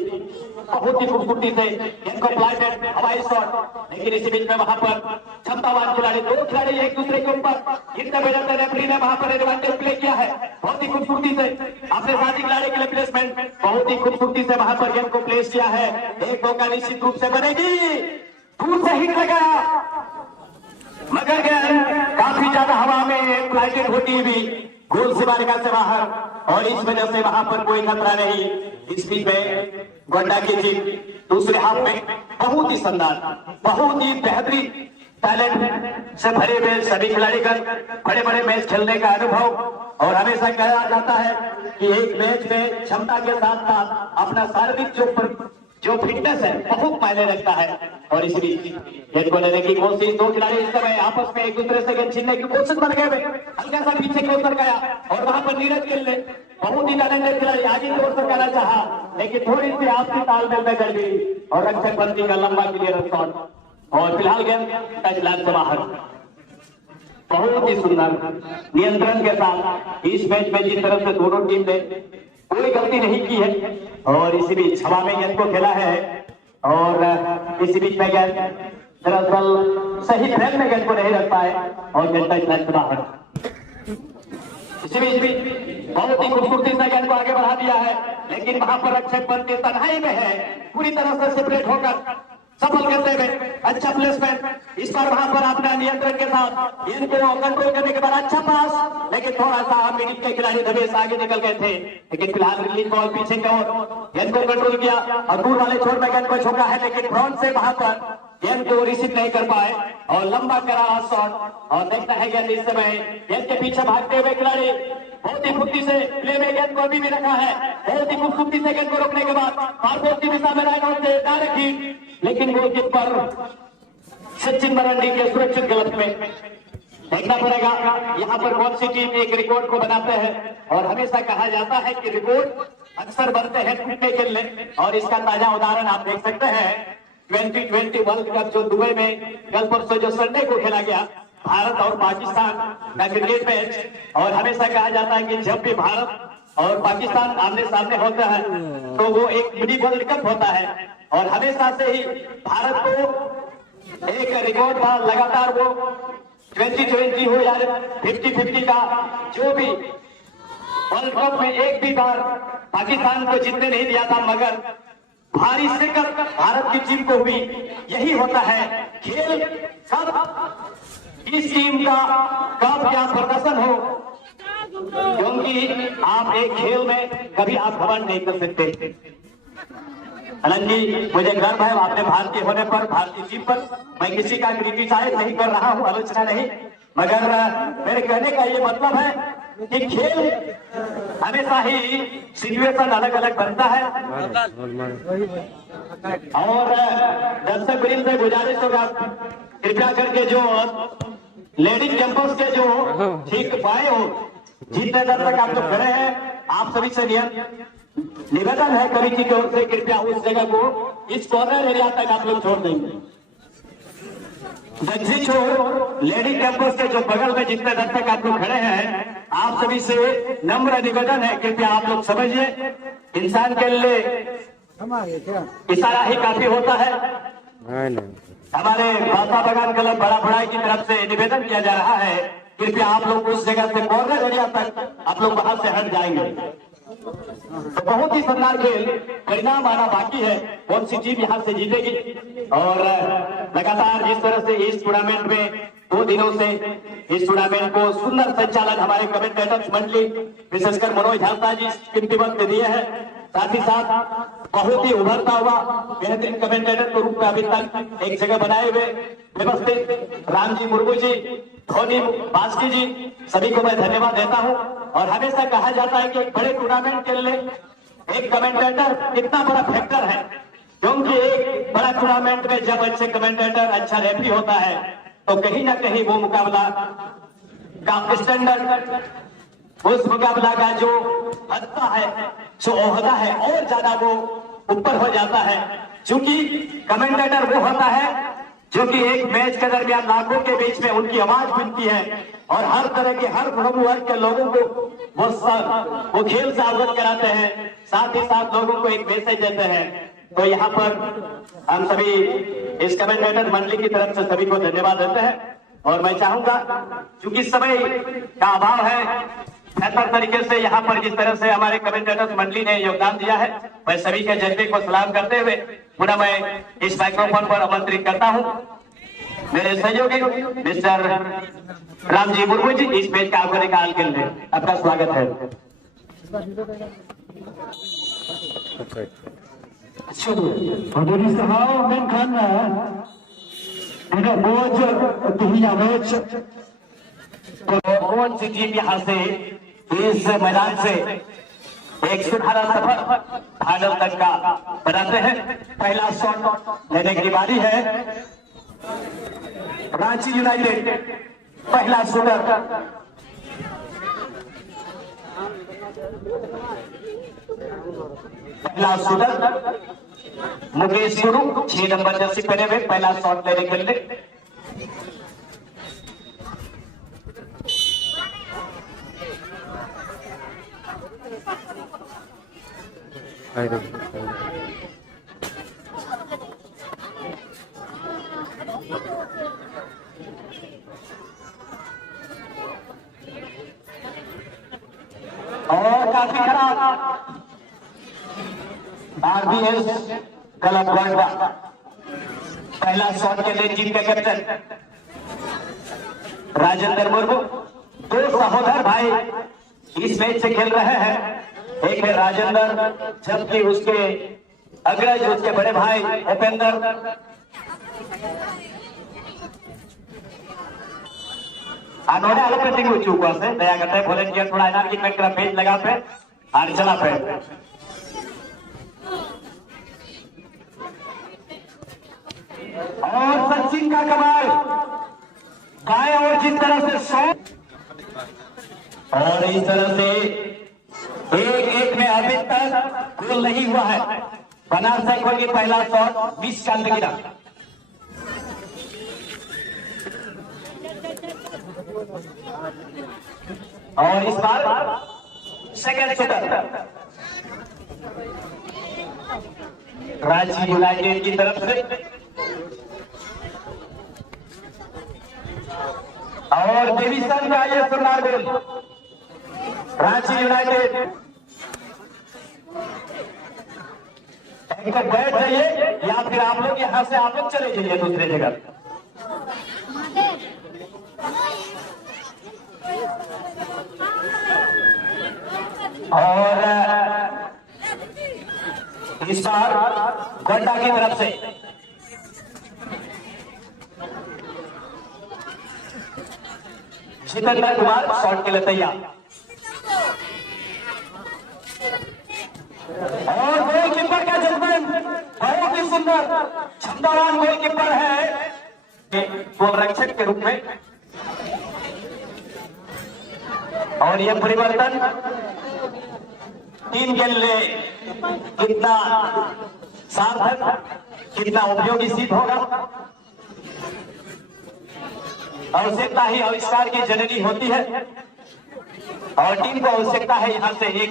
बहुत ही खूबसूरती से इनको प्लाइटेड हवाई शॉट, लेकिन इसी बीच में वहां पर क्षमतावान खिलाड़ी, 2 खिलाड़ी एक दूसरे के ऊपर इतने बजे रेफरी ने वहां पर एडवांटेज प्ले किया है, बहुत ही खूबसूरती से अपने साथी खिलाड़ी के लिए प्लेसमेंट बहुत ही खूबसूरती से वहां पर गेम को प्लेस किया है। एक मौका निश्चित रूप से बनेगी, दूर से हिट लगाया, मगर काफी ज्यादा हवा में फ्लाइटेड होती हुई गोल सीमारेखा से बाहर, और इस वजह से वहां पर कोई खतरा नहीं। इस बीच में गोंडा की जीत दूसरे हाफ में बहुत ही शानदार, बहुत ही बेहतरीन टैलेंट से भरे हुए सभी खिलाड़ीगण, बड़े बड़े मैच खेलने का अनुभव। और हमेशा कहा जाता है कि एक मैच में क्षमता के साथ साथ अपना शारीरिक जो फिटनेस है बहुत मायने रखता है। और इसी बीच गेंद को लेने की कोशिश, 2 खिलाड़ी इस समय आपस में एक दूसरे से गेंद छीनने की कोशिश बन गए, हल्का सा पीछे की ओर गया, और वहां पर नीरज खेल ले बहुत ही टैलेंटेड खिलाड़ी आगे की ओर से करना चाहा, लेकिन थोड़ी सी आपसी तालमेल में कर गई, और रक्षक पंथी का लंबा क्लियर शॉट, और फिलहाल गेंद टच लाइन से बाहर। बहुत ही सुंदर नियंत्रण के साथ इस मैच में जिस तरह से दोनों टीम ने कोई गलती नहीं की है, और इसी बीच हवा में गेंद को खेला है, और इसी बीच में गेंद दरअसल सही फ्रेम में गेंद को नहीं रख पाए, और गेंद टच लाइन से बाहर। इसी बीच भी बहुत ही खूबसूरती से गेंद को आगे बढ़ा दिया है, लेकिन वहां पर रक्षक पंथी तन्हाई में है, पूरी तरह से सेपरेट होकर सफल करते हुए अच्छा प्लेसमेंट। इस बार वहां पर अपना नियंत्रण के साथ इनको कंट्रोल करने के बाद अच्छा पास, लेकिन थोड़ा सा मिडिल के खिलाड़ी धवेश आगे निकल गए थे, लेकिन फिलहाल रिलीज बॉल पीछे की ओर गेंद को कंट्रोल किया, और दूर वाले छोर में गेंद को छोड़ा है, लेकिन फ्रंट से वहां पर गेंद को रिसीव नहीं कर पाए, और लंबा करारा शॉट। और देखता है गेंद इस समय गेंद के पीछे भागते हुए खिलाड़ी बहुत ही फुर्ती से प्ले में गेंद को अभी भी रखा है, बहुत ही खूबसूरती से गेंद को रोकने के बाद फारकोट की दिशा में राइट आउट से डायरेक्ट हिट, लेकिन गोलकीपर सचिन मरांडी के सुरक्षित गलत में। देखना पड़ेगा यहाँ पर कौन सी टीम एक रिकॉर्ड को बनाते हैं, और हमेशा कहा जाता है कि रिकॉर्ड अक्सर बनते हैं टूटने के लिए, और इसका ताजा उदाहरण आप देख सकते हैं 2020 वर्ल्ड कप जो दुबई में कल परसों जो संडे को खेला गया, भारत और पाकिस्तान का क्रिकेट मैच, और हमेशा कहा जाता है कि जब भी भारत और पाकिस्तान आमने सामने होता है तो वो एक मिनी वर्ल्ड कप होता है, और हमेशा से ही भारत को एक रिकॉर्ड बार लगातार वो 2020 हो या 50-50 का जो भी वर्ल्ड कप में एक भी बार पाकिस्तान को जीतने नहीं दिया था, मगर भारी शिकस्त भारत की टीम को हुई। यही होता है खेल, कब इस टीम का कब क्या प्रदर्शन हो, क्योंकि आप एक खेल में कभी आप घमंड नहीं कर सकते। अनंत जी, मुझे गर्व है आपने भारतीय होने पर, भारतीय टीम पर। मैं किसी का क्रिटिसाइज नहीं कर रहा हूं, आलोचना नहीं, मगर मेरे कहने का ये मतलब है कि खेल हमेशा ही सिचुएशन अलग अलग बनता है। और दर्शक वृंद से गुजारिश होगा, कृपया करके जो लेडीज कैंपस के जो ठीक पाए हो, जितने दर्शक आप लोग खड़े हैं, आप सभी से निवेदन है कमेटी की ओर से, कृपया उस जगह को इस कॉर्नर एरिया तक आप लोग छोड़ देंगे। जगजी छोड़ लेडी कैंपस के जो बगल में जितने दर्शक आप लोग खड़े हैं, आप सभी से नम्र निवेदन है, कृपया आप लोग समझिए, इंसान के लिए इशारा ही काफी होता है। हमारे भाषा बगान क्लब बड़ा भड़ाई की तरफ से निवेदन किया जा रहा है, कृपया आप लोग उस जगह से कॉर्नर एरिया तक आप लोग वहां से हट जाएंगे। तो बहुत ही शानदार खेल, परिणाम आना बाकी है, कौन सी टीम यहाँ से जीतेगी। और लगातार जिस तरह से इस टूर्नामेंट में 2 दिनों से इस टूर्नामेंट को सुंदर संचालन हमारे कमेंटेटर्स मंडली विशेषकर मनोज झालसा जी कीमती वक्त दिए हैं, साथ ही साथ बहुत ही उभरता हुआ बेहतरीन कमेंटेटर के रूप में अभी तक एक जगह बनाए हुए व्यवस्थित राम जी मुर्मू जी, धोनी बास्की जी, सभी को मैं धन्यवाद देता हूं। और हमेशा कहा जाता है कि एक बड़े टूर्नामेंट के लिए एक कमेंटेटर कितना बड़ा फैक्टर है, क्योंकि एक बड़ा टूर्नामेंट में जब अच्छे कमेंटेटर, अच्छा रेफरी होता है तो कहीं ना कहीं वो मुकाबला का स्टैंडर्ड, उस मुकाबला का जो हत्ता है, जो ओहदा है, और ज्यादा वो ऊपर हो जाता है। क्योंकि कमेंटेटर वो होता है जो कि एक मैच के दरमियान लाखों के बीच में उनकी आवाज मिलती है और हर तरह के, हर वर्ग के लोगों को वो खेल से अवगत कराते हैं, साथ ही साथ लोगों को एक मैसेज देते हैं। तो यहाँ पर हम सभी इस कमेंटेटर मंडली की तरफ से सभी को धन्यवाद देते हैं। और मैं चाहूंगा, क्योंकि समय का अभाव है, बेहतर तरीके से यहाँ पर जिस तरह से हमारे कमेंटेटर मंडली ने योगदान दिया है, मैं सभी के जज्बे को सलाम करते हुए पुनः मैं इस माइक्रोफोन पर आमंत्रित करता हूँ मेरे सहयोगी मिस्टर राम जी मुर्मू जी, इस मैच का आगे निकाल के लिए आपका स्वागत है। कौन सी टीम यहाँ से इस मैदान से एक सुनहरा सफर फाइनल तक का बनाते हैं? पहला शॉट लेने की बारी है रांची यूनाइटेड, पहला शूटर मुकेश गुरु 6 नंबर जर्सी पहने हुए, पहला शॉट लेने के लिए। और काफी खराब आरबीएस गलत वर्ड, पहला शॉट के लिए टीम के कैप्टन राजेंद्र मुर्मू। 2 सहोदर भाई इस मैच से खेल रहे हैं, एक है राजेंद्र, जबकि उसके अग्रज उसके बड़े भाई उपेंद्र। आनोड़े अलग पेटिंग हो चुका है, दया करते हैं वॉलंटियर थोड़ा एनर्जी पेट का पेज लगा पे और चला पे। और सचिन का कमाल गाय, और जिस तरह से शॉट, और इस तरह से 1-1 में अभी तक गोल नहीं हुआ है। बनार साइकिल की पहला शॉट 20 का अंदर गिरा। और इस बार सेकंड शूटर रांची यूनाइटेड की तरफ से, और डेविसन का ये शानदार गोल रांची यूनाइटेड। एक तो बैठ जाइए या फिर आप लोग यहां से आप लोग चले जाइए दूसरे जगह। और इस बार गड्ढा की तरफ से जितेंद्र कुमार शॉट के लिए तैयार, और गोलकीपर का जजमेंट बहुत ही सुंदर क्षमतावान गोलकीपर है गोलरक्षक के रूप में। और यह परिवर्तन टीम के लिए कितना सार्थक, कितना उपयोगी सिद्ध होगा। आवश्यकता ही आविष्कार की जननी होती है, और टीम को आवश्यकता है यहां से एक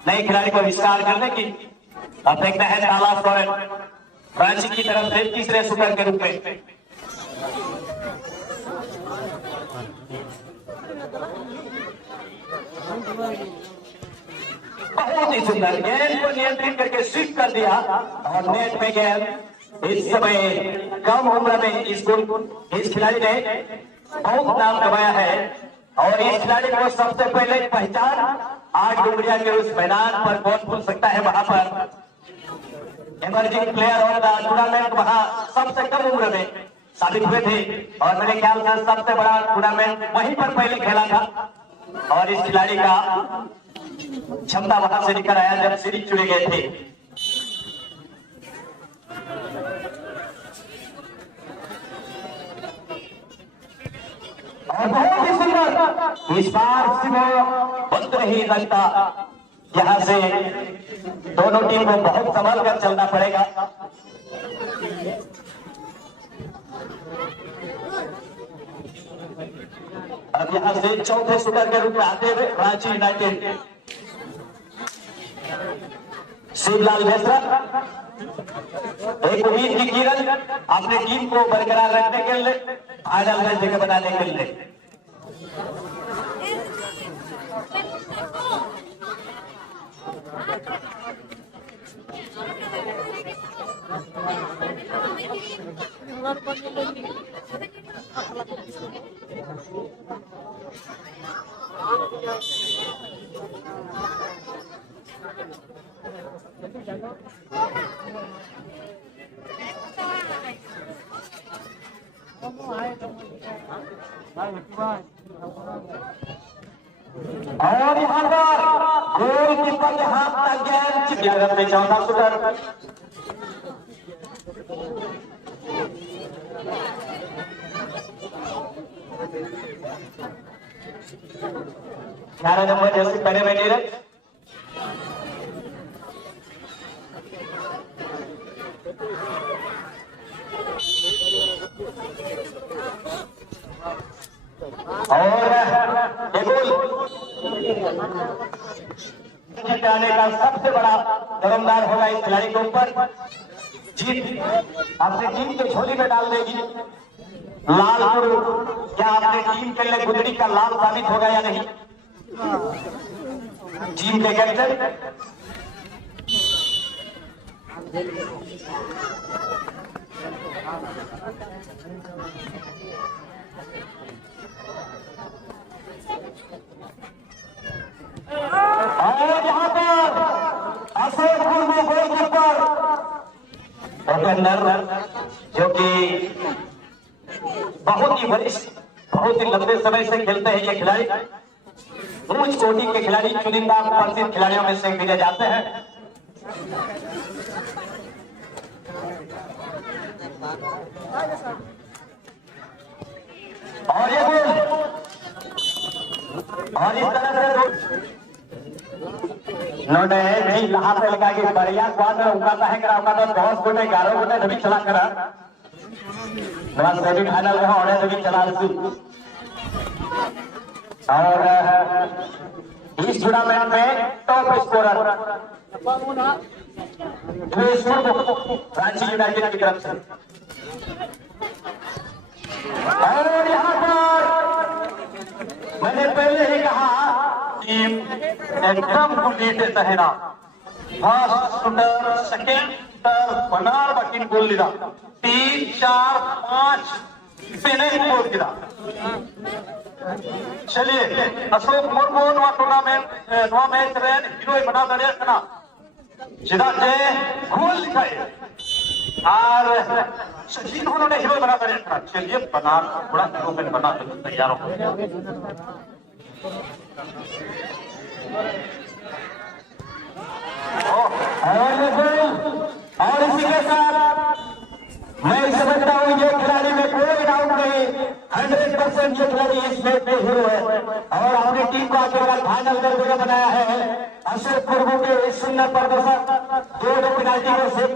नए खिलाड़ी को आविष्कार करने की। अब देखना है ताला सोरेन रांची की तरफ से तीसरे शूटर के रूप में। बहुत ही सुंदर गेंद को नियंत्रित करके स्विप कर दिया, और नेट में गेंद। इस समय कम उम्र में इस खिलाड़ी ने बहुत नाम कमाया है, और इस खिलाड़ी को सबसे पहले पहचान आज डुमरिया के उस मैदान पर कौन भूल सकता है, वहां पर emerging player of the tournament वहां सबसे कम उम्र में साबित हुए थे, और मेरे ख्याल से सबसे बड़ा टूर्नामेंट वहीं पर पहले खेला था। और इस खिलाड़ी का क्षमता वहां से निकल आया जब सीरीज चुने गए थे। और बहुत ही सुंदर इस बार बंद नहीं लगता, यहां से दोनों टीम को बहुत संभल कर चलना पड़ेगा। अब यहां से चौथे शूटर के रूप में आते हुए रांची यूनाइटेड शिवलाल बेसरा, एक उम्मीद की किरण अपनी टीम को बरकरार रखने के लिए, फाइनल में जगह बनाने के लिए। और यहां पर गोलकीपर के हाथ तक गेंद चिपका करते चौथा शूटर। ग्यारह नंबर जैसे पहले में नीरज, और आने का सबसे बड़ा दमदार होगा इस खिलाड़ी के ऊपर। जीत अपनी टीम के झोली में डाल देगी। लाल क्या अपने टीम के लिए गुदड़ी का लाल साबित होगा या नहीं? टीम के कैप्टन और यहाँ पर अशोक मुर्मू गोलकीपर ओपेनर, जो कि बहुत ही वरिष्ठ, बहुत ही लंबे समय से खेलते हैं ये खिलाड़ी। उच्च कोटि के खिलाड़ी, चुनिंदा प्रसिद्ध खिलाड़ियों में से गिने जाते हैं। और ये गोल, और इस तरह से नोटे नहीं लहा से लगा कि बढ़िया क्वार्टर उनका है करा उनका तो 10 गोटे 11 गोटे नबी चला करा सेमीफाइनल में होने नबी चला और इस टूर्नामेंट में टॉप स्कोरर रांची यूनाइटेड की तरफ से। और यहाँ पर मैंने पहले ही कहा कि एकदम गुंडीचे तहेरा फर्स्ट शूटर सेकंड शूटर बनार बाकी गोल दिला 3, 4, 5 पेने गोल दिला। चलिए Ashok Murmu no tournament no match rain hero बना दड़े कना जिदा जे गोल दिखाए और सचिन उन्होंने हीरो बना दड़े कना। चलिए बना थोड़ा हीरो में बना तैयार हो। और इसी के साथ मैं समझता हूँ ये खिलाड़ी में कोई डाउट नहीं, 100% ये खिलाड़ी इस मैच में हीरो है और अपनी टीम को आगे फाइनल दर्जे का बनाया है। अशोक मुर्मू के इस सुंदर प्रदर्शन 2 पेनाल्टी को सेव